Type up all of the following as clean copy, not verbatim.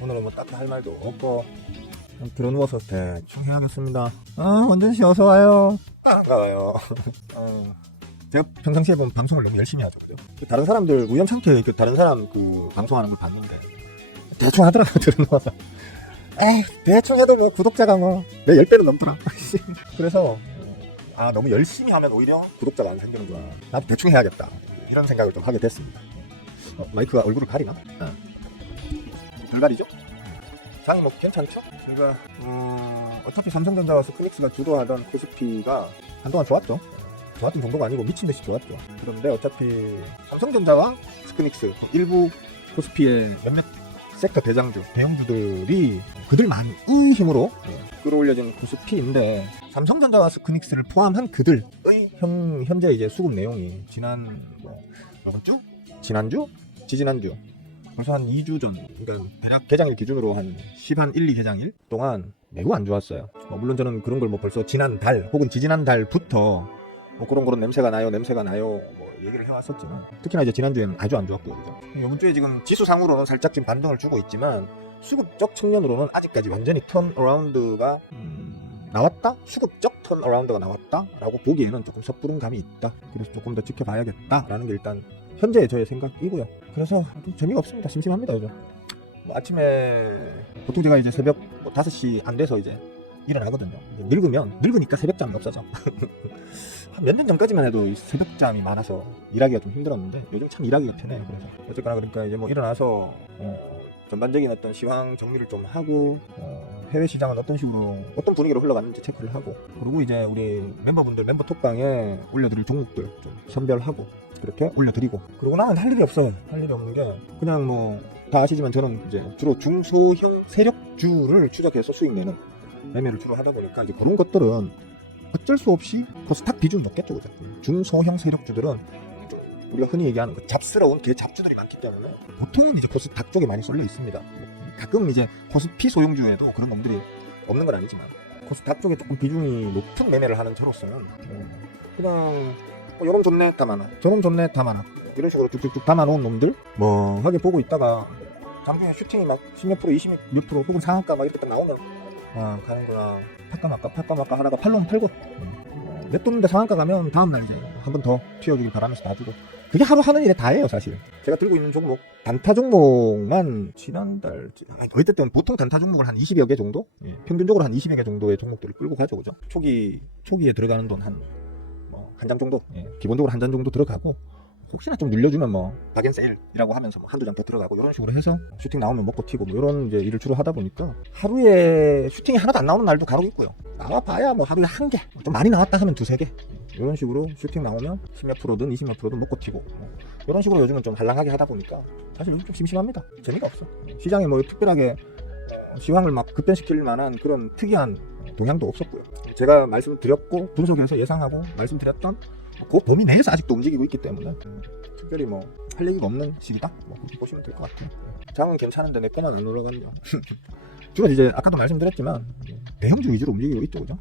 오늘은 뭐 딱히 할 말도 없고 들어누워서 대충 해야겠습니다. 원전씨 어서와요. 반가워요. 제가 평상시에 보면 방송을 너무 열심히 하죠. 다른 사람들 우연찮게 다른 사람 그 방송하는 걸 봤는데 대충 하더라고요. 들어누워서 대충 해도 뭐 구독자가 뭐 내 10배는 넘더라. 그래서 너무 열심히 하면 오히려 구독자가 안 생기는구나. 나도 대충 해야겠다 이런 생각을 좀 하게 됐습니다. 마이크가 얼굴을 가리나? 덜 가리죠? 장이 뭐 괜찮죠? 제가 어차피 삼성전자와 스크닉스가 주도하던 코스피가 한동안 좋았죠. 좋았던 정도가 아니고 미친듯이 좋았죠. 그런데 어차피 삼성전자와 스크닉스 일부 코스피의 몇몇 섹터 대장주, 대형주들이 그들만의 힘으로 끌어올려진 코스피인데, 삼성전자와 스크닉스를 포함한 그들의 현재 이제 수급 내용이 지난 이번 주? 지난주? 지지난주 벌써 한 2주 전, 그러니까 대략 개장일 기준으로 한 1, 2 개장일 동안 매우 안 좋았어요. 물론 저는 그런 걸 벌써 지난달 혹은 지지난 달부터 그런 냄새가 나요 얘기를 해왔었지만, 특히나 이제 지난주에는 아주 안 좋았고요. 그죠? 이번 주에 지금 지수상으로는 살짝 지금 반등을 주고 있지만 수급적 측면으로는 아직까지 완전히 턴어라운드가 나왔다? 수급적 턴어라운드가 나왔다? 라고 보기에는 조금 섣부른 감이 있다. 그래서 조금 더 지켜봐야겠다 라는 게 일단 현재의 저의 생각이고요. 그래서 좀 재미가 없습니다. 심심합니다. 요즘 아침에 보통 제가 이제 새벽 5시 안 돼서 이제 일어나거든요. 늙으니까 새벽잠이 없어져. 몇 년 전까지만 해도 새벽잠이 많아서 일하기가 좀 힘들었는데 요즘 참 일하기가 편해요. 그래서 어쨌거나 그러니까 이제 뭐 일어나서 전반적인 어떤 시황 정리를 좀 하고 해외 시장은 어떤 분위기로 흘러가는지 체크를 하고, 그리고 이제 우리 멤버분들 멤버 톡방에 올려드릴 종목들 좀 선별하고 그렇게 올려드리고, 그러고 나면 할 일이 없어요. 할 일이 없는 게 그냥 뭐 다 아시지만 저는 이제 주로 중소형 세력주를 추적해서 수익 내는 매매를 주로 하다 보니까 이제 그런 것들은 어쩔 수 없이 코스닥 비중이 높겠죠. 그죠? 중소형 세력주들은 우리가 흔히 얘기하는 그 잡스러운 개 잡주들이 많기 때문에 보통은 이제 코스닥 쪽에 많이 쏠려 있습니다. 가끔 이제 코스피 소형주에도 그런 놈들이 없는 건 아니지만 코스닥 쪽에 조금 비중이 높은 매매를 하는 저로서는 그냥 요놈 좋네 담아놔, 저놈 좋네 담아놔, 이런 식으로 쭉쭉쭉 담아놓은 놈들 하게 보고 있다가 장중에 슈팅이 막 10몇 프로, 20몇 프로 혹은 상한가 막 이렇게 딱 나오면 가는 거나 팔까 말까 하다가 팔로는 팔고, 냅뒀는데 상한가 가면 다음날 이제 한 번 더 튀어주길 바라면서 놔주고, 그게 하루 하는 일에 다예요. 사실 제가 들고 있는 종목, 단타 종목만 지난달 어쨌든 보통 단타 종목을 한 20여 개 정도, 평균적으로 한 20여 개 정도의 종목들을 끌고 가죠. 그죠? 초기에 들어가는 돈 한 장 정도, 기본적으로 한 장 정도 들어가고, 혹시나 좀 늘려주면 박앤세일이라고 하면서 한두 장 더 들어가고, 이런 식으로 해서 슈팅 나오면 먹고 튀고 이런 이제 일을 주로 하다 보니까 하루에 슈팅이 하나도 안 나오는 날도 간혹 있고요. 나와봐야 하루에 한 개, 좀 많이 나왔다 하면 두세 개, 이런 식으로 슈팅 나오면 10몇 프로든 20몇 프로든 먹고 튀고, 이런 식으로 요즘은 좀 할랑하게 하다 보니까 사실 요즘 좀 심심합니다. 재미가 없어. 시장에 특별하게 시황을 막 급변시킬 만한 그런 특이한 동향도 없었고요. 제가 말씀드렸고 분석해서 예상하고 말씀드렸던 그 범위 내에서 아직도 움직이고 있기 때문에 특별히 할 얘기가 없는 시기다, 그렇게 보시면 될 것 같아요. 장은 괜찮은데 내 거만 안 올라갔네요. 주로 이제 아까도 말씀드렸지만 대형주 위주로 움직이고 있죠. 그죠?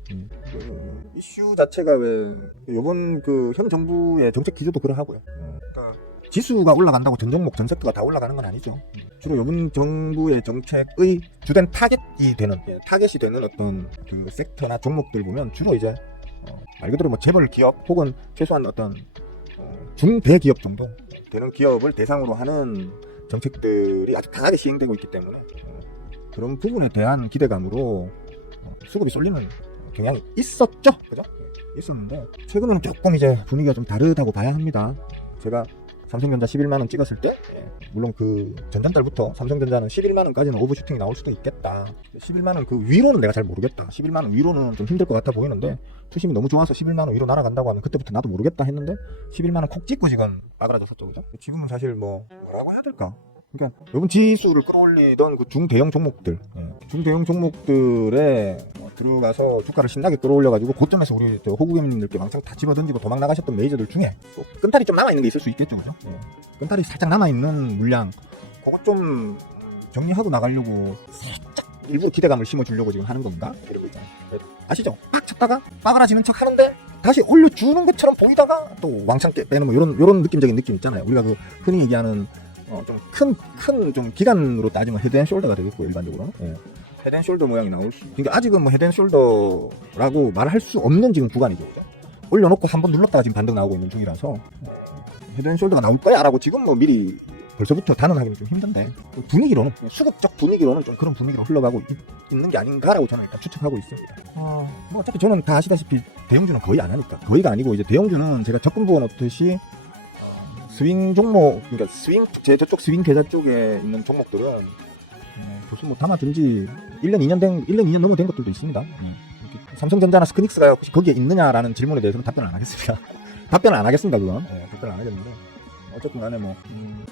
이슈 자체가 왜 이번 현 정부의 정책 기조도 그러하고요. 그러니까 지수가 올라간다고 전 종목 전 섹터가 다 올라가는 건 아니죠. 주로 이번 정부의 정책의 주된 타겟이 되는 어떤 그 섹터나 종목들 보면 주로 이제 말 그대로 재벌 기업 혹은 최소한 어떤 중대기업 정도 되는 기업을 대상으로 하는 정책들이 아주 강하게 시행되고 있기 때문에 그런 부분에 대한 기대감으로 수급이 쏠리는 경향이 있었죠. 그죠? 있었는데 최근에는 조금 이제 분위기가 좀 다르다고 봐야 합니다. 제가 삼성전자 11만원 찍었을 때, 물론 그 전전달부터 삼성전자는 11만원까지는 오버슈팅이 나올 수도 있겠다. 11만원 그 위로는 내가 잘 모르겠다. 11만원 위로는 좀 힘들 것 같아 보이는데, 투심이 너무 좋아서 11만원 위로 날아간다고 하면 그때부터 나도 모르겠다 했는데 11만원 콕 찍고 지금 빠그라졌었죠. 그죠? 지금은 사실 뭐라고 해야 될까? 그러니까 이번 지수를 끌어올리던 그 중대형 종목들, 중대형 종목들에 들어가서 주가를 신나게 끌어올려가지고 고점에서 우리 호구개미님들께 왕창 다 집어던지고 도망 나가셨던 메이저들 중에 또 끈탈이 좀 남아있는 게 있을 수 있겠죠. 그죠? 끈탈이 살짝 남아있는 물량, 그것 좀 정리하고 나가려고 살짝 일부러 기대감을 심어주려고 지금 하는 건가? 이런 거 있잖아요. 아시죠? 빡 쳤다가 빠그라지는 척 하는데 다시 올려주는 것처럼 보이다가 또 왕창 빼는 이런 느낌적인 느낌 있잖아요. 우리가 흔히 얘기하는 좀 큰 좀 기간으로 따지면 헤드앤숄더가 되겠고 일반적으로 헤드앤숄더 모양이 나올 수. 그러니까 아직은 뭐 헤드앤숄더라고 말할 수 없는 지금 구간이죠. 그죠? 올려놓고 한번 눌렀다가 지금 반등 나오고 있는 중이라서 헤드앤숄더가 나올 거야라고 지금 뭐 미리 벌써부터 단언하기는 좀 힘든데 분위기로는 수급적 분위기로는 좀 그런 분위기로 흘러가고 있는 게 아닌가라고 저는 일단 추측하고 있습니다. 뭐 어차피 저는 다 아시다시피 대형주는 거의 안 하니까 거의가 아니고 이제 대형주는 제가 접근 부어 놓듯이 스윙 종목 그러니까 제 저쪽 스윙 계좌 쪽에 있는 종목들은 벌써 뭐 담아둔지 1년 2년 넘어 된 것들도 있습니다. 삼성전자나 스크닉스가 혹시 거기에 있느냐라는 질문에 대해서는 답변을 안 하겠습니다. 답변을 안 하겠습니다 그건. 답변을 안 하겠는데 어쨌든 간에 뭐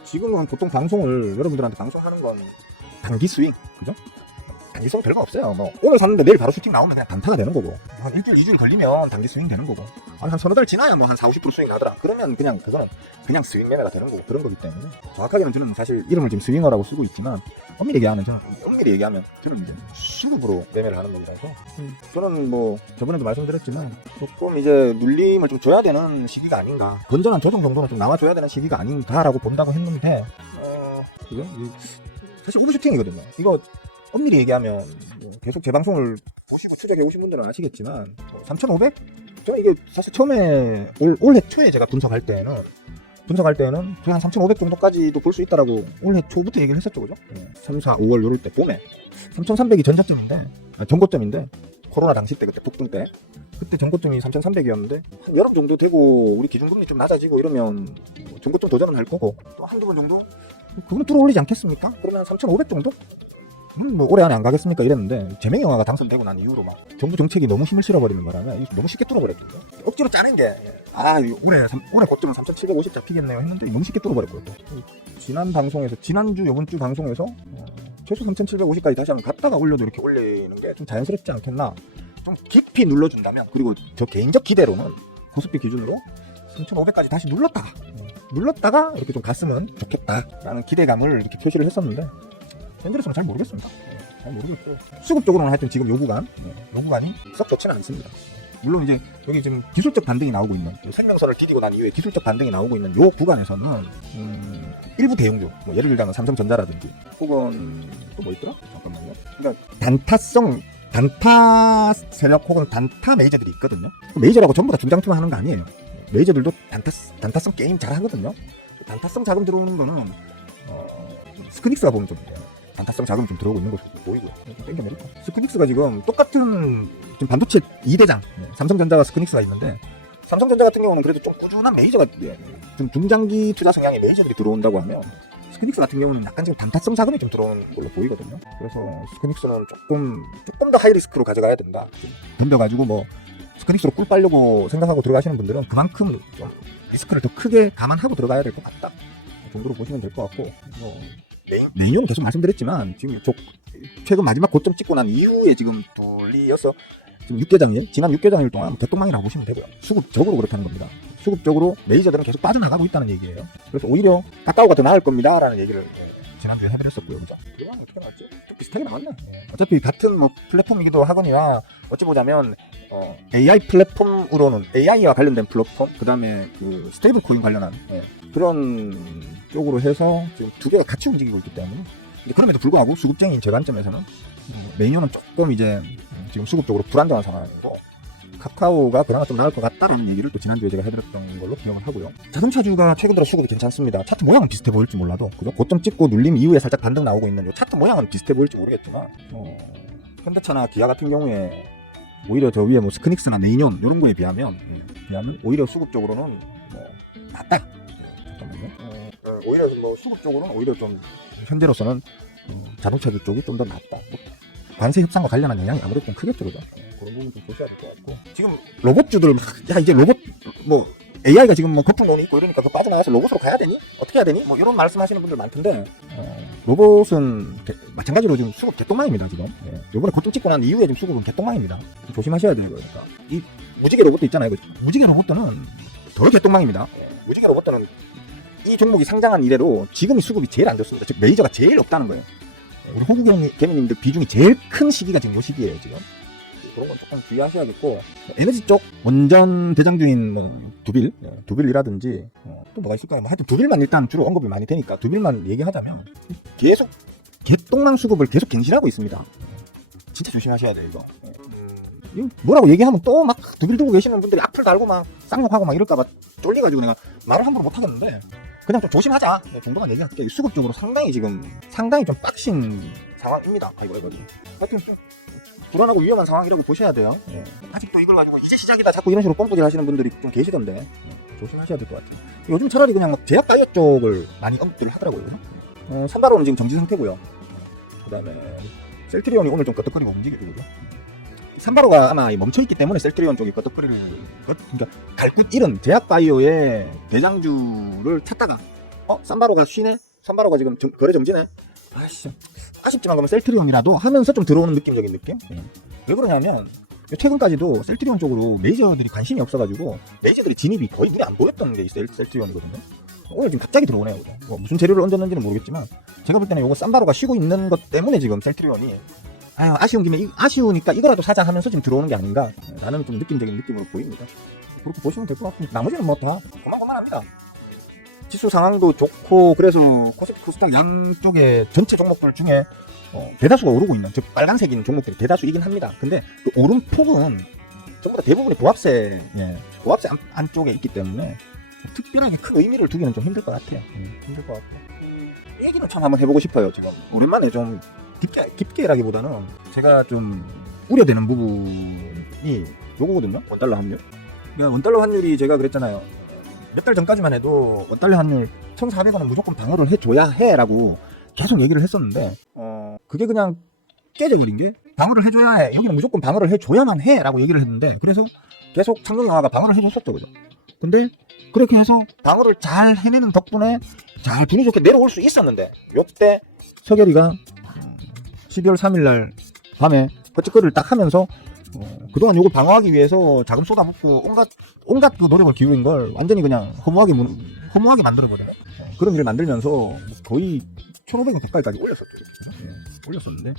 지금은 보통 방송을 여러분들한테 방송하는 건 단기 스윙 그죠? 단기 스윙 별거 없어요. 뭐 오늘 샀는데 내일 바로 슈팅 나오면 그냥 단타가 되는 거고 한 일주일 2주일 걸리면 단기 스윙 되는 거고 한 서너 달 지나야 뭐 한 40-50% 스윙 나더라 그러면 그냥 그거는 그냥 스윙 매매가 되는 거고 그런 거기 때문에 정확하게는 저는 사실 이름을 지금 스윙어라고 쓰고 있지만 엄밀히 얘기하면 저는 이제 수급으로 매매를 하는 겁니다서 저는 뭐 저번에도 말씀드렸지만 조금 이제 눌림을 좀 줘야 되는 시기가 아닌가 건전한 조정 정도는 좀 나와줘야 되는 시기가 아닌가라고 본다고 했는데 그죠? 사실 오버슈팅이거든요. 이거 엄밀히 얘기하면 계속 제 방송을 보시고 추적해 오신 분들은 아시겠지만 3,500? 저는 이게 사실 처음에 올해 초에 제가 분석할 때는 거의 한 3,500 정도까지도 볼 수 있다라고 올해 초부터 얘기를 했었죠, 그죠? 3, 4, 5월 요럴 때 봄에 3,300이 전고점인데 코로나 당시 때 그때 폭등 때 그때 전고점이 3,300이었는데 한 여름 정도 되고 우리 기준금리 좀 낮아지고 이러면 전고점 도전은 할 거고 또 한두 번 정도 그거는 뚫어올리지 않겠습니까? 그러면 한 3,500 정도? 뭐 올해 안에 안 가겠습니까? 이랬는데 재명이 영화가 당선되고 난 이후로 막 정부 정책이 너무 힘을 실어버리는 바람에 너무 쉽게 뚫어버렸거든요. 억지로 짜낸 게 올해 고점은 3,750 잡히겠네요 했는데 너무 쉽게 뚫어버렸거든요. 지난주 요번주 방송에서 최소 3,750까지 다시 한번 갔다가 올려도 이렇게 올리는 게 좀 자연스럽지 않겠나. 좀 깊이 눌러준다면 그리고 저 개인적 기대로는 코스피 기준으로 3,500까지 다시 눌렀다가 이렇게 좀 갔으면 좋겠다라는 기대감을 이렇게 표시를 했었는데 현재로서는 잘 모르겠습니다. 잘 모르겠고 수급적으로는 하여튼 지금 요 구간이 썩 좋지는 않습니다. 물론 이제 여기 지금 기술적 반등이 나오고 있는 생명선을 디디고 난 이후에 기술적 반등이 나오고 있는 요 구간에서는 일부 대형주 뭐 예를 들자면 삼성전자라든지 혹은 또 뭐 있더라? 잠깐만요. 그러니까 단타 세력 혹은 단타 메이저들이 있거든요. 메이저라고 전부 다 중장투만 하는 거 아니에요. 메이저들도 단타성 게임 잘 하거든요. 단타성 자금 들어오는 거는 스크닉스가 보면 좀 단타성 자금이 좀 들어오고 있는 것으로 보이고요. 땡겨내릴까? 스크닉스가 지금 똑같은 지금 반도체 2대장 삼성전자와 스크닉스가 있는데 삼성전자 같은 경우는 그래도 좀 꾸준한 메이저가 좀 중장기 투자 성향의 메이저들이 들어온다고 하면 스크닉스 같은 경우는 약간 지금 단타성 자금이 좀 들어오는 걸로 보이거든요. 그래서 스크닉스는 조금 더 하이리스크로 가져가야 된다. 덤벼가지고 뭐 스크닉스로 꿀 빨려고 생각하고 들어가시는 분들은 그만큼 좀 리스크를 더 크게 감안하고 들어가야 될 것 같다 정도로 보시면 될 것 같고 내용은 계속 말씀드렸지만 지금 최근 마지막 고점 찍고 난 이후에 지금 돌리어서 지금 6개장일 지난 6개장일 동안 개똥망이라고 보시면 되고요. 수급적으로 그렇다는 겁니다. 수급적으로 메이저들은 계속 빠져나가고 있다는 얘기예요. 그래서 오히려 카카오가 더 나을 겁니다 라는 얘기를 지난주에 해드렸었고요. 그죠? 그건 어떻게 나왔지? 좀 비슷하게 나왔네. 어차피 같은 뭐 플랫폼이기도 하거니와 어찌 보자면 AI 플랫폼으로는 AI와 관련된 플랫폼 그 다음에 그 스테이블 코인 관련한 그런 쪽으로 해서 지금 두 개가 같이 움직이고 있기 때문에 그럼에도 불구하고 수급쟁이인 제 관점에서는 메이저는 조금 이제 지금 수급적으로 불안정한 상황이고 카카오가 그나마 좀 나을 것 같다라는 얘기를 또 지난주에 제가 해드렸던 걸로 기억을 하고요. 자동차주가 최근 들어 수급이 괜찮습니다. 차트 모양은 비슷해 보일지 몰라도 그죠? 고점 찍고 눌림 이후에 살짝 반등 나오고 있는 요 차트 모양은 비슷해 보일지 모르겠지만 현대차나 기아 같은 경우에 오히려 저 위에 뭐 스크닉스나 네이뇽 이런 거에 비하면 오히려 수급적으로는 낫다. 잠깐만요. 오히려 뭐 수급적으로는 오히려 좀 현재로서는 자동차주 쪽이 좀 더 낫다. 뭐 관세 협상과 관련한 영향이 아무래도 좀 크겠죠, 그죠? 그런 부분 좀 보셔야 될 것 같고 지금 로봇주들 이제 로봇 뭐 AI가 지금 뭐 거품론이 있고 이러니까 그 빠져나가서 로봇으로 가야 되니? 어떻게 해야 되니? 뭐 이런 말씀하시는 분들 많던데 로봇은 마찬가지로 지금 수급 개똥망입니다 지금. 요번에 고점 찍고 난 이후에 지금 수급은 개똥망입니다. 조심하셔야 돼요. 그러니까 이 무지개 로봇도 있잖아요. 그죠? 무지개 로봇들은 더 개똥망입니다. 무지개 로봇들은 이 종목이 상장한 이래로 지금이 수급이 제일 안 좋습니다. 즉 메이저가 제일 없다는 거예요. 우리 호구 개미님들 비중이 제일 큰 시기가 지금 요 시기예요. 지금 그런 건 조금 주의하셔야겠고, 에너지 쪽 원전 대장주인 뭐 두빌이라든지 또 뭐가 있을까요? 뭐 하여튼 두빌만 일단 주로 언급이 많이 되니까 두빌만 얘기하자면 계속 개똥망 수급을 계속 갱신하고 있습니다. 진짜 조심하셔야 돼요 이거. 이거 뭐라고 얘기하면 또 막 두빌 두고 계시는 분들이 악플 달고 막 쌍욕하고 막 이럴까봐 쫄려가지고 내가 말을 함부로 못 하겠는데 그냥 좀 조심하자 정도만 얘기할게. 수급적으로 상당히 좀 빡신 상황입니다. 이거 하여튼 좀 불안하고 위험한 상황이라고 보셔야 돼요. 아직도 이걸 가지고 이제 시작이다 자꾸 이런 식으로 뻥튀기 하시는 분들이 좀 계시던데 조심하셔야 될 것 같아요. 요즘 차라리 그냥 막 제약 바이오 쪽을 많이 언급들을 하더라고요. 선바로는 지금 정지 상태고요. 그 다음에 셀트리온이 오늘 좀 끄덕거리고 움직이고요. 산바로가 아마 멈춰있기 때문에 셀트리온 쪽이 끄덕거리는 그러니까 갈굿 잃은 제약바이오의 대장주를 찾다가 산바로가 쉬네? 산바로가 지금 거래 정지네? 아쉽지만 그러면 셀트리온이라도 하면서 좀 들어오는 느낌적인 느낌? 왜 그러냐면 최근까지도 셀트리온 쪽으로 메이저들이 관심이 없어가지고 메이저들이 진입이 거의 눈에 안 보였던 게 셀트리온이거든요. 오늘 지금 갑자기 들어오네요. 뭐 무슨 재료를 얹었는지는 모르겠지만 제가 볼 때는 요거 산바로가 쉬고 있는 것 때문에 지금 셀트리온이 아쉬우니까 이거라도 사자 하면서 지금 들어오는 게 아닌가 라는 좀 느낌적인 느낌으로 보입니다. 그렇게 보시면 될 것 같고 나머지는 뭐 다 고만고만합니다. 지수 상황도 좋고 그래서 코스피 코스닥 양쪽의 전체 종목들 중에 대다수가 오르고 있는 즉 빨간색인 종목들이 대다수이긴 합니다. 근데 그 오름폭은 전부 다 대부분이 보합세 안쪽에 있기 때문에 특별하게 큰 의미를 두기는 좀 힘들 것 같아요. 힘들 것 같고 얘기는 참 한번 해보고 싶어요. 제가 오랜만에 좀 깊게라기보다는 제가 좀 우려되는 부분이 요거거든요. 원달러 환율. 그러니까 원달러 환율이 제가 그랬잖아요. 몇 달 전까지만 해도 원달러 환율 1,400원은 무조건 방어를 해줘야 해라고 계속 얘기를 했었는데 그게 그냥 깨져버린 게 방어를 해줘야 해. 여기는 무조건 방어를 해줘야만 해라고 얘기를 했는데 그래서 계속 청룡영화가 방어를 해줬었죠. 그죠? 근데 그렇게 해서 방어를 잘 해내는 덕분에 잘 분위 좋게 내려올 수 있었는데 요때 서결이가 12월 3일날 밤에 거짓거리를 딱 하면서 그동안 요걸 방어하기 위해서 자금 쏟아붓고 온갖 그 노력을 기울인 걸 완전히 그냥 허무하게 만들어버려요. 그런 일을 만들면서 거의 1,500원 가까이까지 올렸었는데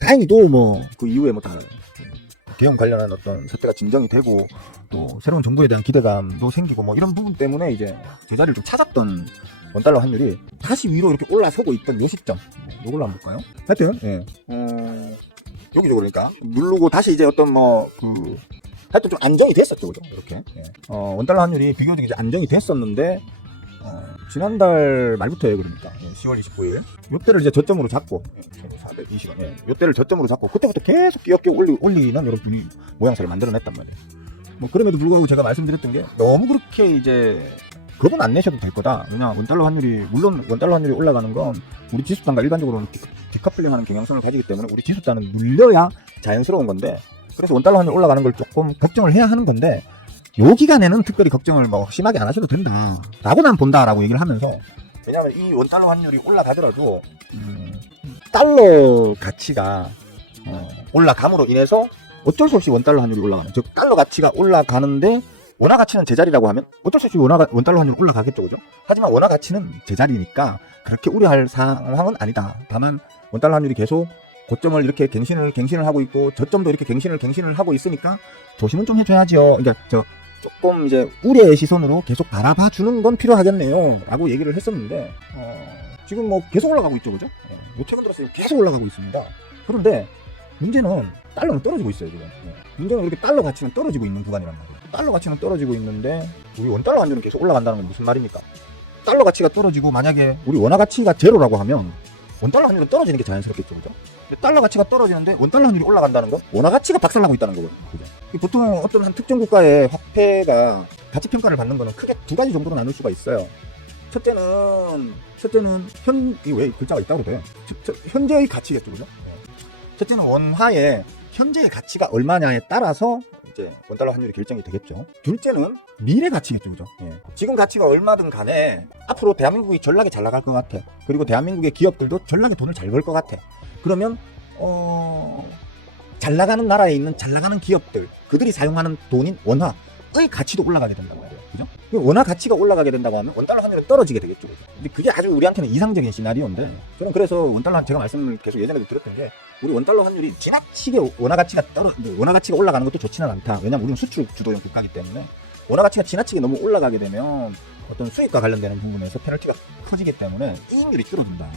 다행히도 뭐 그 이후에 뭐 다 개헌 관련한 어떤 사태가 진정이 되고 또 새로운 정부에 대한 기대감도 생기고 뭐 이런 부분 때문에 이제 제자리를 좀 찾았던 원달러 환율이 다시 위로 이렇게 올라서고 있던 요 시점 요걸로 한번 볼까요? 하여튼 여기죠. 그러니까 누르고 다시 이제 어떤 하여튼 좀 안정이 됐었죠. 그죠? 이렇게 원달러 환율이 비교적 이제 안정이 됐었는데 지난달 말부터예요. 그러니까 10월 29일 요때를 이제 저점으로 잡고 1420원 요때를 저점으로 잡고 그때부터 계속 끼엽게 올리는 이런 모양새를 만들어냈단 말이에요. 뭐 그럼에도 불구하고 제가 말씀드렸던 게 너무 그렇게 이제 겁은 안 내셔도 될 거다. 왜냐 물론 원달러 환율이 올라가는 건 우리 지수단과 일반적으로는 디커플링하는 경향성을 가지기 때문에 우리 지수단은 눌려야 자연스러운 건데 그래서 원달러 환율 올라가는 걸 조금 걱정을 해야 하는 건데 요 기간에는 특별히 걱정을 뭐 심하게 안 하셔도 된다 라고 난 본다라고 얘기를 하면서 왜냐하면 이 원달러 환율이 올라가더라도 달러 가치가 올라감으로 인해서 어쩔 수 없이 원달러 환율이 올라가는 즉 달러 가치가 올라가는데 원화 가치는 제자리라고 하면 어쩔 수 없이 원달러 환율이 올라가겠죠. 그죠? 하지만 원화 가치는 제자리니까 그렇게 우려할 상황은 아니다. 다만 원달러 환율이 계속 고점을 이렇게 갱신을 하고 있고 저점도 이렇게 갱신을 하고 있으니까 조심은 좀 해줘야죠. 그러니까 조금 이제 우려의 시선으로 계속 바라봐 주는 건 필요하겠네요 라고 얘기를 했었는데 지금 뭐 계속 올라가고 있죠. 그죠? 최근 들어서 계속 올라가고 있습니다. 그런데 문제는 달러는 떨어지고 있어요. 지금 문제는 이렇게 달러 가치는 떨어지고 있는 구간이란 말이에요. 달러 가치는 떨어지고 있는데 우리 원달러 환율은 계속 올라간다는 건 무슨 말입니까? 달러 가치가 떨어지고 만약에 우리 원화 가치가 제로라고 하면 원달러 환율은 떨어지는 게 자연스럽겠죠. 그죠? 달러 가치가 떨어지는데 원달러 환율이 올라간다는 건 원화 가치가 박살나고 있다는 거거든요. 그죠? 보통 어떤 한 특정 국가의 화폐가 가치 평가를 받는 거는 크게 두 가지 정도로 나눌 수가 있어요. 첫째는 왜 글자가 있다고 돼? 현재의 가치겠죠. 그죠? 첫째는 원화의 현재의 가치가 얼마냐에 따라서 이제 원달러 환율이 결정이 되겠죠. 둘째는 미래 가치겠죠. 그죠? 지금 가치가 얼마든 간에 앞으로 대한민국이 전락에 잘 나갈 것 같아. 그리고 대한민국의 기업들도 전락에 돈을 잘 벌 것 같아. 그러면 잘 나가는 나라에 있는 잘 나가는 기업들 그들이 사용하는 돈인 원화 가치도 올라가게 된다고 해요. 그죠? 원화 가치가 올라가게 된다고 하면 원달러 환율이 떨어지게 되겠죠. 근데 그게 아주 우리한테는 이상적인 시나리오인데, 저는 그래서 원달러, 제가 말씀을 계속 예전에도 드렸던 게, 우리 원달러 환율이 지나치게 원화 가치가 원화 가치가 올라가는 것도 좋지는 않다. 왜냐면 우리는 수출 주도형 국가이기 때문에 원화 가치가 지나치게 너무 올라가게 되면 어떤 수익과 관련되는 부분에서 페널티가 커지기 때문에 이익률이 줄어든다.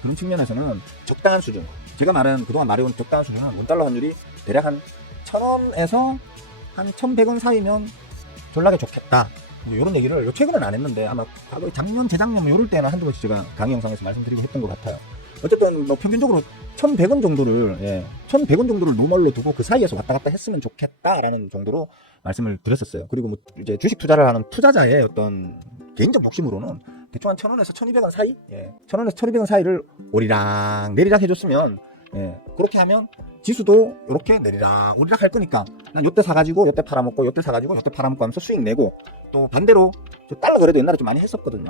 그런 측면에서는 적당한 수준, 제가 그동안 말해온 적당한 수준은 원달러 환율이 대략 한 1,000원에서 한 1,100원 사이면 졸라게 좋겠다. 이런 얘기를 최근에는 안 했는데 아마 작년, 재작년 뭐 이럴 때는 한두 번씩 제가 강의 영상에서 말씀드리고 했던 것 같아요. 어쨌든 뭐 평균적으로 1,100원 정도를 1,100원 정도를 노멀로 두고 그 사이에서 왔다 갔다 했으면 좋겠다라는 정도로 말씀을 드렸었어요. 그리고 뭐 이제 주식 투자를 하는 투자자의 어떤 개인적 욕심으로는 대충 한 1,000원에서 1,200원 사이, 1,000원에서 1,200원 사이를 오리락 내리락 해줬으면, 그렇게 하면 지수도 이렇게 내리락 오리락 할 거니까 난 요때 사가지고 요때 팔아먹고 요때 사가지고 요때 팔아먹고 하면서 수익 내고, 또 반대로 저 달러 거래도 옛날에 좀 많이 했었거든요.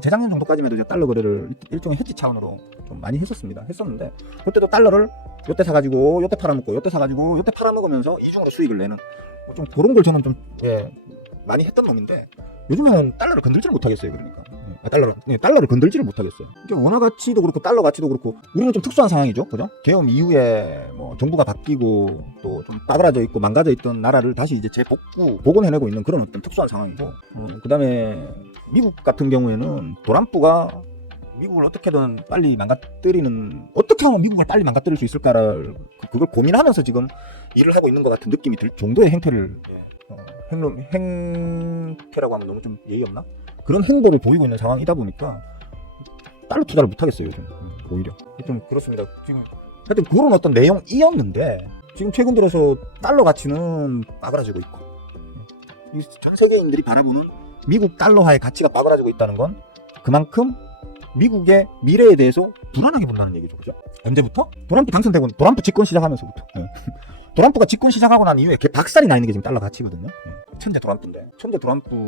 재작년 정도까지만 해도 달러 거래를 일종의 헤지 차원으로 좀 많이 했었는데, 그때도 달러를 요때 사가지고 요때 팔아먹고 요때 사가지고 요때 팔아먹으면서 이중으로 수익을 내는 좀 그런 걸 저는 좀 많이 했던 놈인데, 요즘에는 달러를 건들지를 못하겠어요. 그러니까 달러를 건들지를 못하겠어요. 원화 가치도 그렇고 달러 가치도 그렇고 우리는 좀 특수한 상황이죠, 그죠? 계엄 이후에 뭐 정부가 바뀌고 또 좀 빠그라져 있고 망가져 있던 나라를 다시 이제 복원해내고 있는 그런 어떤 특수한 상황이고, 그다음에 미국 같은 경우에는 도란프가 미국을 어떻게든 빨리 어떻게 하면 미국을 빨리 망가뜨릴 수 있을까를 그걸 고민하면서 지금 일을 하고 있는 것 같은 느낌이 들 정도의 행태를, 행태라고 하면 너무 좀 예의 없나? 그런 행보를 보이고 있는 상황이다 보니까 달러 투자를 못하겠어요, 요즘. 오히려 좀 그렇습니다. 지금 하여튼 그런 어떤 내용이었는데, 지금 최근 들어서 달러 가치는 빠그라지고 있고, 전 세계인들이 바라보는 미국 달러화의 가치가 빠그라지고 있다는 건 그만큼 미국의 미래에 대해서 불안하게 본다는 얘기죠, 그죠? 언제부터? 도란프 집권 시작하면서부터. 도란프가 집권 시작하고 난 이후에 걔 박살이 나 있는 게 지금 달러 가치거든요. 천재 도란프인데, 천재 도란프가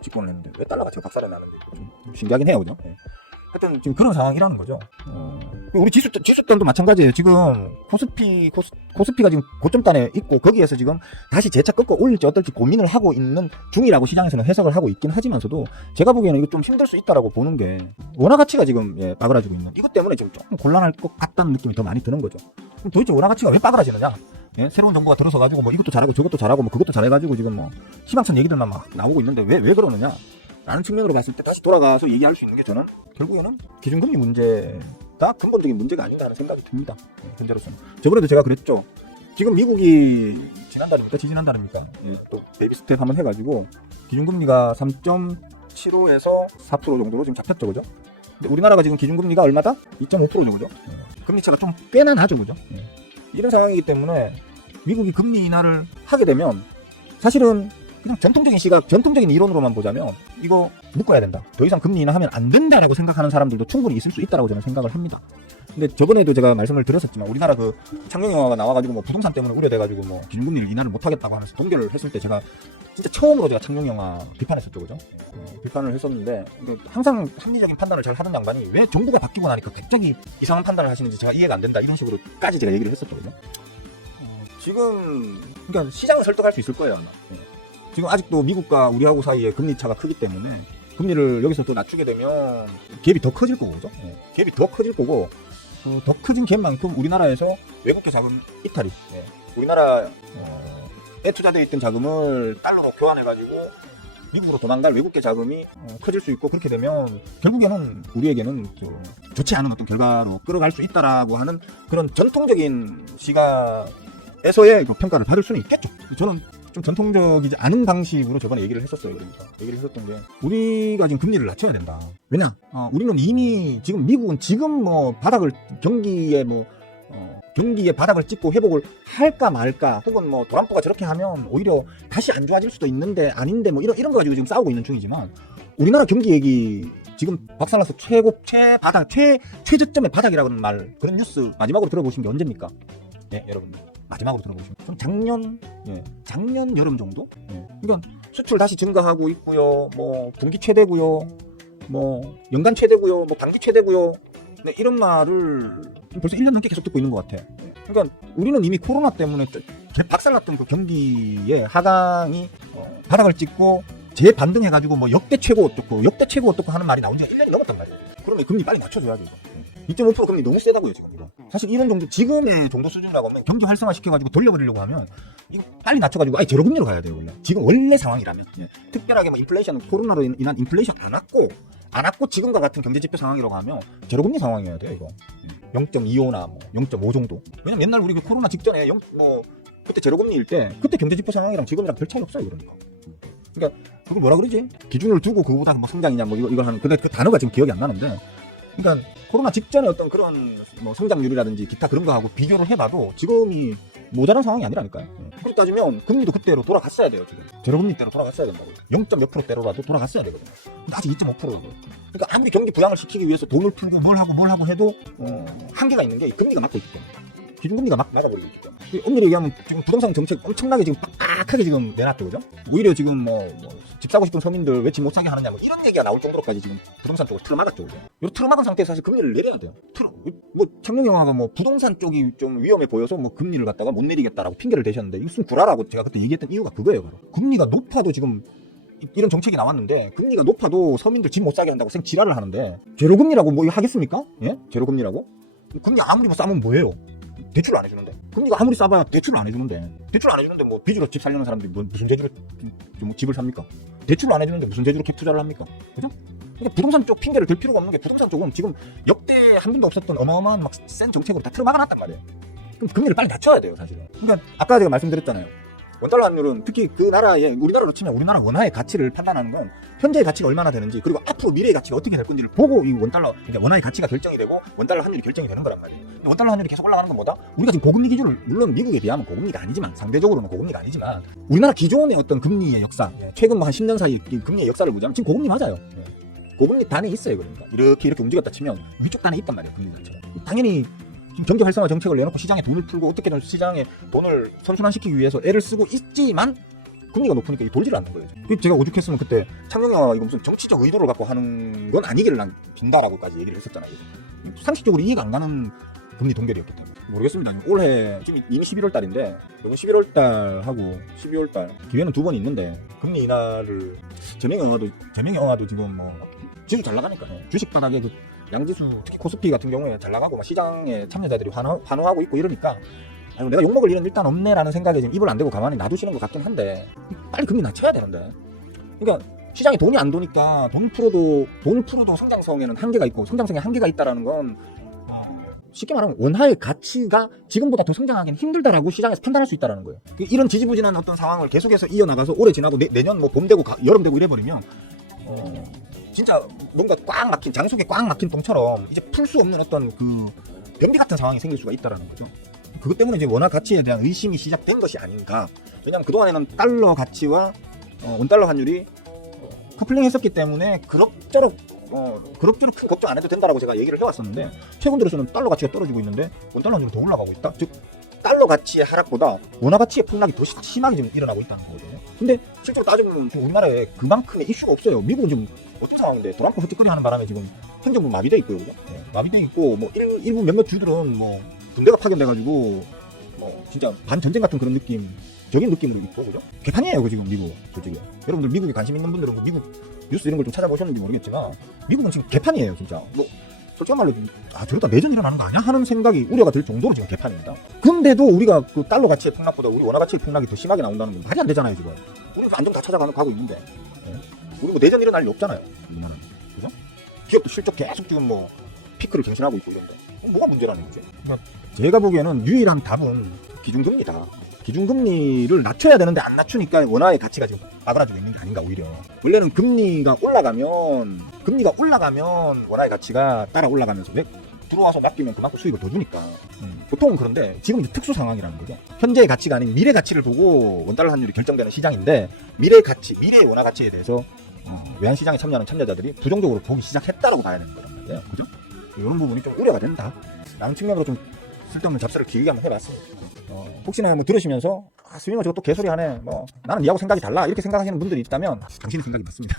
집권을 했는데 왜 달러 가치가 박살이 나는지 좀 신기하긴 해요, 그죠? 하여튼 지금 그런 상황이라는 거죠. 우리 지수단도 마찬가지예요. 지금 코스피가 지금 고점단에 있고, 거기에서 지금 다시 재차 꺾어 올릴지 어떨지 고민을 하고 있는 중이라고 시장에서는 해석을 하고 있긴 하지만서도, 제가 보기에는 이거 좀 힘들 수 있다라고 보는 게, 원화 가치가 지금 빠그라지고 있는 이것 때문에 지금 조금 곤란할 것 같다는 느낌이 더 많이 드는 거죠. 그럼 도대체 원화 가치가 왜 빠그라지느냐? 새로운 정부가 들어서 가지고 뭐 이것도 잘하고 저것도 잘하고 뭐 그것도 잘해가지고 지금 뭐 희망찬 얘기들만 막 나오고 있는데 왜 그러느냐? 라는 측면으로 봤을 때 다시 돌아가서 얘기할 수 있는 게, 저는 결국에는 기준금리 문제가 근본적인 문제가 아닌가라는 생각이 듭니다. 현재로서는. 저번에도 제가 그랬죠. 지금 미국이 지지난달입니까? 또 베이비 스텝 한번 해가지고 기준금리가 3.75에서 4% 정도로 지금 잡혔죠, 그죠? 근데 우리나라가 지금 기준금리가 얼마다? 2.5%죠, 그죠? 금리차가 좀 꽤나 나죠, 그죠? 이런 상황이기 때문에 미국이 금리 인하를 하게 되면, 사실은 그냥 전통적인 이론으로만 보자면 이거 묶어야 된다, 더 이상 금리 인하하면 안 된다라고 생각하는 사람들도 충분히 있을 수 있다라고 저는 생각을 합니다. 근데 저번에도 제가 말씀을 드렸었지만, 우리나라 그 창녕 영화가 나와가지고 뭐 부동산 때문에 우려돼가지고 뭐 기준금리를 인하를 못하겠다고 하면서 동결을 했을 때, 제가 진짜 처음으로 제가 창녕 영화 비판했었죠, 그죠? 비판을 했었는데, 항상 합리적인 판단을 잘 하던 양반이 왜 정부가 바뀌고 나니까 갑자기 이상한 판단을 하시는지 제가 이해가 안 된다, 이런 식으로까지 제가 얘기를 했었거든요. 지금 그러니까 시장을 설득할 수 있을 거예요, 아마. 지금 아직도 미국과 우리하고 사이에 금리 차가 크기 때문에 금리를 여기서 또 낮추게 되면 갭이 더 커질 거고, 그죠? 갭이 더 커질 거고, 더 커진 갭만큼 우리나라에서 외국계 자금 이탈이, 우리나라에 투자되어 있던 자금을 달러로 교환해가지고 미국으로 도망갈 외국계 자금이 커질 수 있고, 그렇게 되면 결국에는 우리에게는 좋지 않은 어떤 결과로 끌어갈 수 있다라고 하는 그런 전통적인 시각에서의 평가를 받을 수는 있겠죠. 저는 좀 전통적이지 않은 방식으로 저번에 얘기를 했었어요. 그러니까 얘기를 했었던 게, 우리가 지금 금리를 낮춰야 된다. 왜냐? 우리는 이미 지금 미국은 지금 뭐 경기의 바닥을 찍고 회복을 할까 말까, 혹은 뭐 도란프가 저렇게 하면 오히려 다시 안 좋아질 수도 있는데 아닌데 뭐 이런 거 가지고 지금 싸우고 있는 중이지만, 우리나라 경기액이 지금 박살나서 최저점의 바닥이라는 그런 뉴스 마지막으로 들어보신 게 언제입니까? 네, 여러분. 마지막으로 들어보시면 작년 여름 정도? 그러니까 수출 다시 증가하고 있고요, 뭐 분기 최대고요, 뭐 연간 최대고요, 뭐 반기 최대고요. 이런 말을 벌써 1년 넘게 계속 듣고 있는 것 같아. 그러니까 우리는 이미 코로나 때문에 개박살났던 그 경기의 하강이 바닥을 찍고 재반등해가지고 뭐 역대 최고 어떻고 하는 말이 나온 지가 1년이 넘었단 말이에요. 그러면 금리 빨리 낮춰줘야죠. 2.5% 금리 너무 세다고요 지금. 이거. 사실 이런 정도 지금의 정도 수준이라고 하면 경기 활성화 시켜가지고 돌려버리려고 하면 이거 빨리 낮춰가지고 아예 제로금리로 가야 돼요 원래. 지금 원래 상황이라면 특별하게 뭐 인플레이션 코로나로 인한 인플레이션 안 왔고 지금과 같은 경제지표 상황이라고 하면 제로금리 상황이어야 돼요 이거. 0.25나 뭐 0.5 정도. 왜냐면 옛날 우리 그 코로나 직전에 그때 제로금리일 때 그때 경제지표 상황이랑 지금이랑 별 차이 없어요 그러니까. 그러니까 그걸 뭐라 그러지? 기준을 두고 그거보다 뭐 성장이냐 뭐 이걸 하는 근데 그 단어가 지금 기억이 안 나는데. 그러니까 코로나 직전에 어떤 그런 뭐 성장률이라든지 기타 그런 거하고 비교를 해봐도 지금이 모자란 상황이 아니라니까요. 그렇게 따지면 금리도 그때로 돌아갔어야 돼요 지금. 제로금리대로 돌아갔어야 된다고요. 0.몇 %대로라도 돌아갔어야 되거든요. 근데 아직 2.5%예요. 그러니까 아무리 경기 부양을 시키기 위해서 돈을 풀고 뭘 하고 해도 한계가 있는 게 금리가 막고 있기 때문에. 기준금리가 막아버리고 있기 때문에. 엄밀히 얘기하면 지금 부동산 정책 엄청나게 지금 빡빡하게 지금 내놨죠, 그죠? 오히려 지금 집 사고 싶은 서민들 왜 집 못 사게 하느냐, 뭐 이런 얘기가 나올 정도로까지 지금 부동산 쪽을 틀어막았죠, 그죠? 이 틀어막은 상태에서 사실 금리를 내려야 돼요. 청룡 영화가 뭐 부동산 쪽이 좀 위험해 보여서 뭐 금리를 갖다가 못 내리겠다라고 핑계를 대셨는데, 이거 무슨 구라라고 제가 그때 얘기했던 이유가 그거예요, 바로. 금리가 높아도 지금 이런 정책이 나왔는데, 금리가 높아도 서민들 집 못 사게 한다고 지랄을 하는데, 제로금리라고 뭐 하겠습니까? 예? 제로금리라고? 금리 아무리 뭐 싸면 뭐예요? 대출을 안 해주는데. 금리가 아무리 싸봐야 대출을 안 해주는데 뭐 빚으로 집 살려는 사람들이 무슨 재주로 뭐 집을 삽니까? 대출을 안 해주는데 무슨 재주로 캡 투자를 합니까? 그죠? 그러니까 부동산 쪽 핑계를 댈 필요가 없는 게, 부동산 쪽은 지금 역대 한 번도 없었던 어마어마한 막 센 정책으로 다 틀어막아놨단 말이에요. 그럼 금리를 빨리 낮춰야 돼요 사실은. 그러니까 아까 제가 말씀드렸잖아요. 원달러 환율은 특히 그 나라의, 우리나라로 치면 우리나라 원화의 가치를 판단하는 건 현재의 가치가 얼마나 되는지, 그리고 앞으로 미래의 가치가 어떻게 될 건지를 보고 이 그러니까 원화의 가치가 결정이 되고 원달러 환율이 결정이 되는 거란 말이에요. 원달러 환율이 계속 올라가는 건 뭐다? 우리가 지금 고금리 기준을, 물론 미국에 비하면 고금리가 아니지만, 상대적으로는 고금리가 아니지만, 우리나라 기존의 어떤 금리의 역사, 최근 뭐 한 10년 사이 금리의 역사를 보자면 지금 고금리 맞아요. 고금리 단에 있어요. 그러니까 이렇게 움직였다 치면 위쪽 단에 있단 말이에요, 금리 자체가. 당연히 경기 활성화 정책을 내놓고 시장에 돈을 풀고 어떻게든 시장에 돈을 선순환시키기 위해서 애를 쓰고 있지만 금리가 높으니까 돌지를 않는 거예요. 제가 오죽했으면 그때 창룡영화가 이거 무슨 정치적 의도를 갖고 하는 건 아니기를 난 빈다라고까지 얘기를 했었잖아요. 상식적으로 이해가 안 가는 금리 동결이었기 때문에. 모르겠습니다. 올해 지금 이미 11월 달인데, 이번 11월 달하고 12월 달 기회는 두 번 있는데, 금리 인하를 재명영화도 지금 뭐 지수 잘 나가니까요. 주식 바닥에 그 양지수, 특히 코스피 같은 경우에 잘 나가고 막 시장에 참여자들이 환호하고 있고 이러니까, 아이고 내가 욕먹을 일은 일단 없네라는 생각에 지금 입을 안 대고 가만히 놔두시는 것 같긴 한데, 빨리 금리 낮춰야 되는데. 그러니까 시장에 돈이 안 도니까 돈을 풀어도 성장성에는 한계가 있고, 성장성에 한계가 있다라는 건 쉽게 말하면 원화의 가치가 지금보다 더 성장하기는 힘들다라고 시장에서 판단할 수 있다라는 거예요. 이런 지지부진한 어떤 상황을 계속해서 이어나가서 올해 지나고 내년 뭐 봄 되고 여름 되고 이래버리면 진짜 뭔가 꽉 막힌, 장속에 꽉 막힌 똥처럼 이제 풀 수 없는 어떤 그 변비 같은 상황이 생길 수가 있다라는 거죠. 그것 때문에 이제 원화 가치에 대한 의심이 시작된 것이 아닌가. 왜냐하면 그동안에는 달러 가치와 원달러 환율이 커플링 했었기 때문에 그럭저럭 큰 걱정 안 해도 된다라고 제가 얘기를 해왔었는데, 최근 들어서는 달러 가치가 떨어지고 있는데 원달러 환율이 더 올라가고 있다. 즉 달러 가치의 하락보다 원화 가치의 폭락이 더 심하게 지금 일어나고 있다는 거거든요. 근데 실제로 따져보면 지금 우리나라에 그만큼의 이슈가 없어요. 미국은 지금 어떤 상황인데, 트럼프 헛짓거리 하는 바람에 지금 행정부 마비돼 있고요, 그죠? 마비돼 있고, 뭐 일부 몇몇 주들은 뭐 군대가 파견돼가지고 뭐 진짜 반전쟁 같은 그런 적인 느낌으로 있고, 그죠? 개판이에요, 그 지금 미국 솔직히. 여러분들 미국에 관심 있는 분들은 뭐 미국 뉴스 이런 걸 좀 찾아보셨는지 모르겠지만, 미국은 지금 개판이에요, 진짜. 뭐 솔직히 말로 저러다 내전 일어나는 거 아니야 하는 생각이, 우려가 들 정도로 지금 개판입니다. 근데도 우리가 그 달러 가치의 폭락보다 우리 원화 가치의 폭락이 더 심하게 나온다는 건 말이 안 되잖아요, 지금. 우리 안정 다 찾아가고 있는데, 우리 뭐 내전 일어날 일 없잖아요, 우리나라는. 그죠? 기업도 실적 계속 지금 뭐 피크를 갱신하고 있고 이런데 뭐가 문제라는 거지? 그러니까 제가 보기에는 유일한 답은 기준금리다. 기준금리를 낮춰야 되는데 안 낮추니까 원화의 가치가 지금 아그라지고 있는 게 아닌가, 오히려. 원래는 금리가 올라가면 원화의 가치가 따라 올라가면서 들어와서 맡기면 그만큼 수익을 더 주니까. 보통은 그런데 지금 특수 상황이라는 거죠. 현재의 가치가 아닌 미래 가치를 보고 원달러 환율이 결정되는 시장인데, 미래의 원화 가치에 대해서 외환시장에 참여하는 참여자들이 부정적으로 보기 시작했다라고 봐야 되는 거란 말이에요. 그죠? 이런 부분이 좀 우려가 된다 라는 측면으로 좀 쓸데없는 잡사를 길게 한번 해봤습니다. 혹시나 뭐 들으시면서 수영아 저거 또 개소리 하네, 뭐 나는 니하고 생각이 달라, 이렇게 생각하시는 분들이 있다면 당신의 생각이 맞습니다.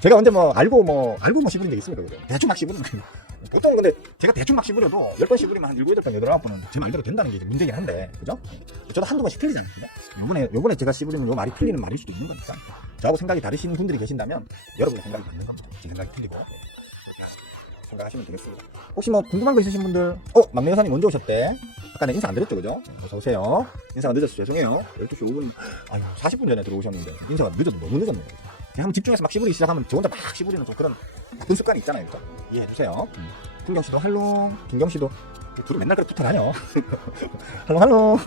제가 언제 알고 씹으린 적 있습니까? 그죠? 대충 막 씹으는 거예요. 보통 근데 제가 대충 막 씹으려도 10번 씹으면 한 7, 8번, 8, 9번은 제 말대로 된다는 게 이제 문제긴 한데, 그죠? 저도 한두 번씩 틀리잖아요. 요번에 제가 씹으려면 요 말이 틀리는 말일 수도 있는 거니까. 저하고 생각이 다르신 분들이 계신다면 여러분의 생각이 맞는 겁니다. 제 생각이 틀리고. 생각하시면 되겠습니다. 혹시 뭐 궁금한 거 있으신 분들, 막내 여사님 언제 오셨대? 아까 내 인사 안 드렸죠, 그죠? 어서오세요. 인사가 늦어서 죄송해요. 12시 5분, 40분 전에 들어오셨는데, 인사가 늦어도 너무 늦었네요. 한번 집중해서 막 씹으리 시작하면 저 혼자 막 씹으리는 좀 그런 나쁜 습관이 있잖아요, 그죠? 이해해주세요. 김경씨도 할롱, 김경씨도 둘이 맨날 그렇게 붙어 다녀. 할롱.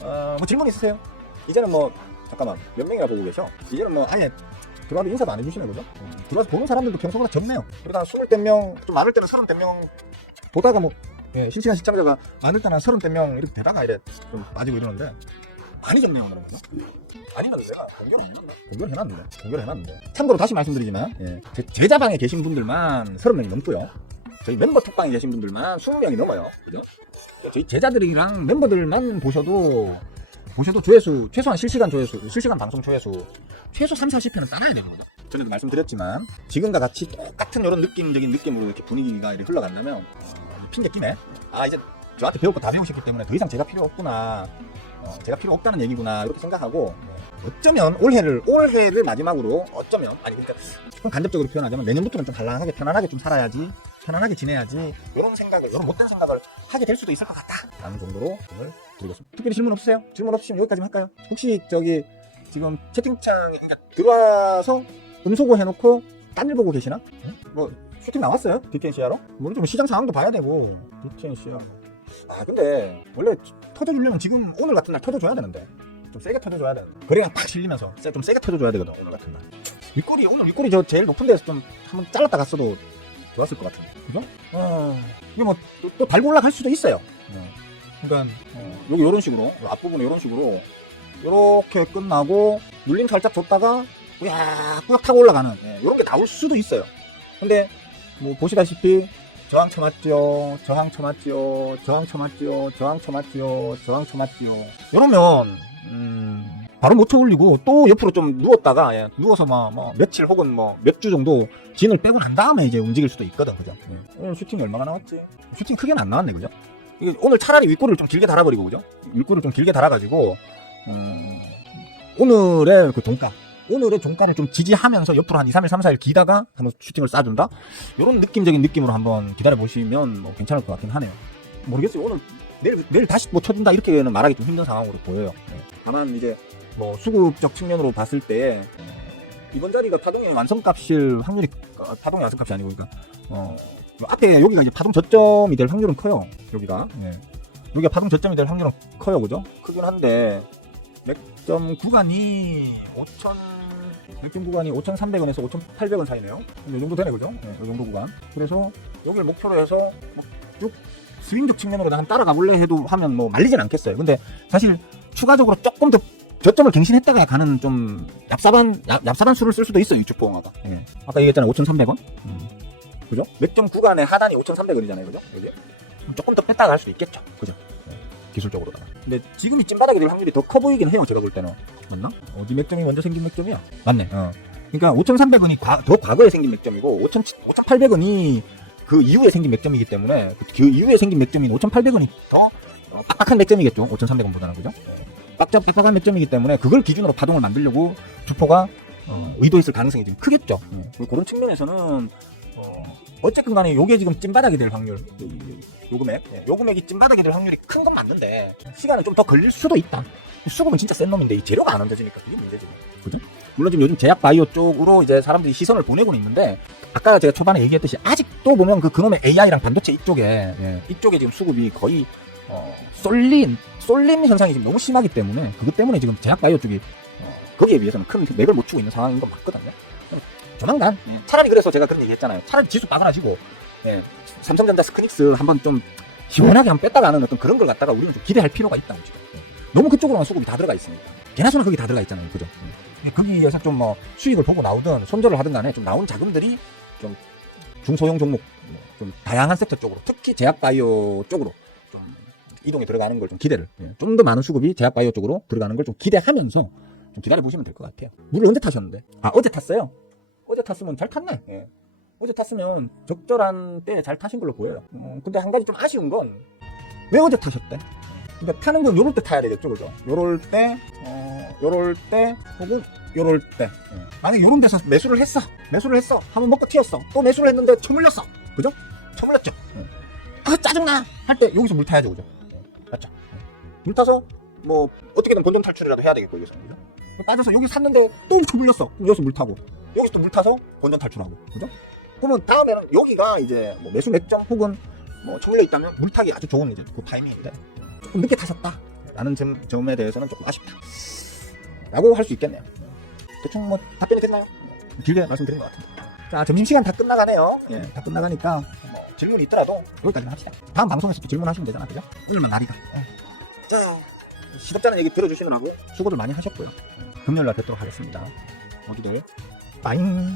뭐 질문 있으세요? 이제는 뭐, 잠깐만, 몇 명이나 보고 계셔? 이제는 뭐, 아예 들어와도 인사도 안 해주시네, 그죠? 들어와서 보는 사람들도 평소보다 적네요. 그러다 20명, 좀 많을 때는 30명 보다가 뭐, 실시간 시청자가 많을 때는 30명 이렇게 되다가 이래 좀 빠지고 이러는데, 많이 적네요, 그러면. 아니면 내가 공개해놨는데. 참고로 다시 말씀드리지만, 제 제자방에 계신 분들만 30명이 넘고요. 저희 멤버 톡방에 계신 분들만 20명이 넘어요. 그죠? 저희 제자들이랑 멤버들만 보셔도 조회수, 최소한 실시간 방송 조회수, 최소 3, 40회는 따라야 되는 거죠. 전에도 말씀드렸지만, 지금과 같이 똑같은 이런 느낌적인 느낌으로 이렇게 분위기가 이렇게 흘러간다면, 핑계 끼네. 이제 저한테 배울 거 다 배우셨기 때문에 더 이상 제가 필요 없구나. 제가 필요 없다는 얘기구나. 이렇게 생각하고, 어쩌면 올해를 마지막으로, 그러니까 조금 간접적으로 표현하자면 내년부터는 좀 단란하게, 편안하게 좀 살아야지, 편안하게 지내야지, 이런 못된 생각을 하게 될 수도 있을 것 같다. 라는 정도로 오늘 드리겠습니다. 특별히 질문 없으세요? 질문 없으시면 여기까지만 할까요? 혹시 지금 채팅창에 그러니까 들어와서 음소거 해놓고 딴 일 보고 계시나? 뭐 슈팅 나왔어요? DTNC야로? 뭐 좀 시장 상황도 봐야 되고 DTNC야. 근데 원래 터져주려면 지금 오늘 같은 날 터져줘야 되는데 좀 세게 터져줘야 되는데 그래야 팍 실리면서 좀 세게 터져줘야 되거든. 오늘 같은 날 오늘 윗골이 저 제일 높은 데서 좀 한번 잘랐다 갔어도 좋았을 것 같은데, 그죠? 이게 뭐 또 달고 올라갈 수도 있어요. 그러니까 여기 이런 식으로 앞부분 이런 식으로 이렇게 끝나고 눌림 살짝 줬다가 꾸역 타고 올라가는 이런 게 나올 수도 있어요. 근데 뭐 보시다시피 저항 쳐맞죠. 이러면 바로 못 쳐 올리고 또 옆으로 좀 누웠다가 누워서 뭐 며칠 혹은 뭐 몇 주 정도 진을 빼고 난 다음에 이제 움직일 수도 있거든, 그죠? 오늘 슈팅이 얼마가 나왔지? 슈팅 크게는 안 나왔네, 그죠? 이게 오늘 차라리 윗골을 좀 길게 달아버리고, 그죠? 윗골을 좀 길게 달아가지고 오늘의 그 오늘의 종가를 좀 지지하면서 옆으로 한 2, 3일, 3, 4일 기다가 한번 슈팅을 쏴준다? 이런 느낌적인 느낌으로 한번 기다려보시면 뭐 괜찮을 것 같긴 하네요. 모르겠어요. 오늘 내일 다시 뭐 쳐준다 이렇게는 말하기 좀 힘든 상황으로 보여요. 다만 이제 뭐 수급적 측면으로 봤을 때 이번 자리가 파동의 완성값일 확률이 파동의 완성값이 아니고 그러니까 앞에 여기가 이제 파동 저점이 될 확률은 커요. 여기가 파동 저점이 될 확률은 커요, 그죠? 크긴 한데 맥점 구간이 5,300원에서 5,800원 사이네요. 이 정도 되네, 그죠? 이 정도 구간. 그래서 여기를 목표로 해서 쭉 스윙적 측면으로 한 따라가 볼래 해도 하면 뭐 말리진 않겠어요. 근데 사실 추가적으로 조금 더 저점을 갱신했다가 가는 좀 얍삽한 수를 쓸 수도 있어요, 이쪽 보험화가. 아까 얘기했잖아요, 5,300원. 그죠? 맥점 구간의 하단이 5,300원이잖아요, 그죠? 여기 조금 더 뺐다가 갈 수도 있겠죠, 그죠? 기술적으로다가. 근데 지금이 찐바닥이 될 확률이 더 커 보이긴 해요, 제가 볼 때는. 맞나? 어디 맥점이 먼저 생긴 맥점이야? 맞네. 그러니까 5,300원이 더 과거에 생긴 맥점이고 5,800원이 그 이후에 생긴 맥점이기 때문에 그 이후에 생긴 맥점인 5,800원이 더 빡빡한 맥점이겠죠. 5,300원보다는, 그죠? 빡빡한 맥점이기 때문에 그걸 기준으로 파동을 만들려고 주포가 의도했을 가능성이 좀 크겠죠. 그런 측면에서는 어쨌든 간에 요게 지금 찐바닥이 될 확률, 요 금액이 찐바닥이 될 확률이 큰 건 맞는데 시간은 좀 더 걸릴 수도 있다. 수급은 진짜 센 놈인데 이 재료가 안 얹어지니까 그게 문제지, 그죠? 물론 지금 요즘 제약 바이오 쪽으로 이제 사람들이 시선을 보내고는 있는데 아까 제가 초반에 얘기했듯이 아직도 보면 그놈의 AI랑 반도체 이쪽에 지금 수급이 거의 쏠림 현상이 지금 너무 심하기 때문에 그것 때문에 지금 제약 바이오 쪽이 거기에 비해서는 큰 맥을 못 추고 있는 상황인 건 맞거든요. 조만간 차라리 그래서 제가 그런 얘기 했잖아요. 차라리 지수 빠그라지고 삼성전자 스크닉스 한번 좀 시원하게 한번 뺐다가 하는 어떤 그런 걸 갖다가 우리는 좀 기대할 필요가 있다고 지금. 너무 그쪽으로만 수급이 다 들어가 있으니까. 개나소나 거기 다 들어가 있잖아요, 그죠? 거기에서 좀 뭐 수익을 보고 나오든 손절을 하든 간에 좀 나온 자금들이 좀 중소형 종목 좀 다양한 섹터 쪽으로 특히 제약바이오 쪽으로 좀 이동이 들어가는 걸 좀 기대를 좀 더 많은 수급이 제약바이오 쪽으로 들어가는 걸 좀 기대하면서 좀 기다려 보시면 될 것 같아요. 물을 언제 타셨는데? 어제 탔어요. 어제 탔으면 잘 탔네. 어제 탔으면 적절한 때에 잘 타신 걸로 보여요. 근데 한 가지 좀 아쉬운 건 왜 어제 타셨대? 그러니까 타는 건 요럴 때 타야 되겠죠, 그죠? 요럴 때 혹은 요럴 때. 만약에 요런 데서 매수를 했어. 한번 먹고 튀었어. 또 매수를 했는데 처물렸어. 그죠? 처물렸죠. 아, 짜증나! 할 때 여기서 물 타야죠, 그죠? 맞죠? 물 타서 뭐 어떻게든 본전 탈출이라도 해야 되겠고, 여기서. 그죠? 빠져서 여기 샀는데 또 처물렸어. 그럼 여기서 물 타고. 여기서 또 물 타서 본전 탈출하고. 그죠? 그러면 다음에는 여기가 이제 뭐 매수 맥점 혹은 뭐 처물려 있다면 물 타기 아주 좋은 이제 그 타이밍인데 조금 늦게 타셨다 라는 점에 대해서는 조금 아쉽다 라고 할 수 있겠네요. 대충 뭐 답변이 됐나요? 길게 말씀드린 것 같습니다. 자, 점심시간 다 끝나가네요. 예, 다 끝나가니까 뭐 질문이 있더라도 여기까지만 합시다. 다음 방송에서 또 질문하시면 되잖아, 그죠? 오늘은 날이다. 자, 시덥잖은 얘기 들어주시느라고 수고들 많이 하셨고요. 금요일날 뵙도록 하겠습니다. 모두들 빠잉.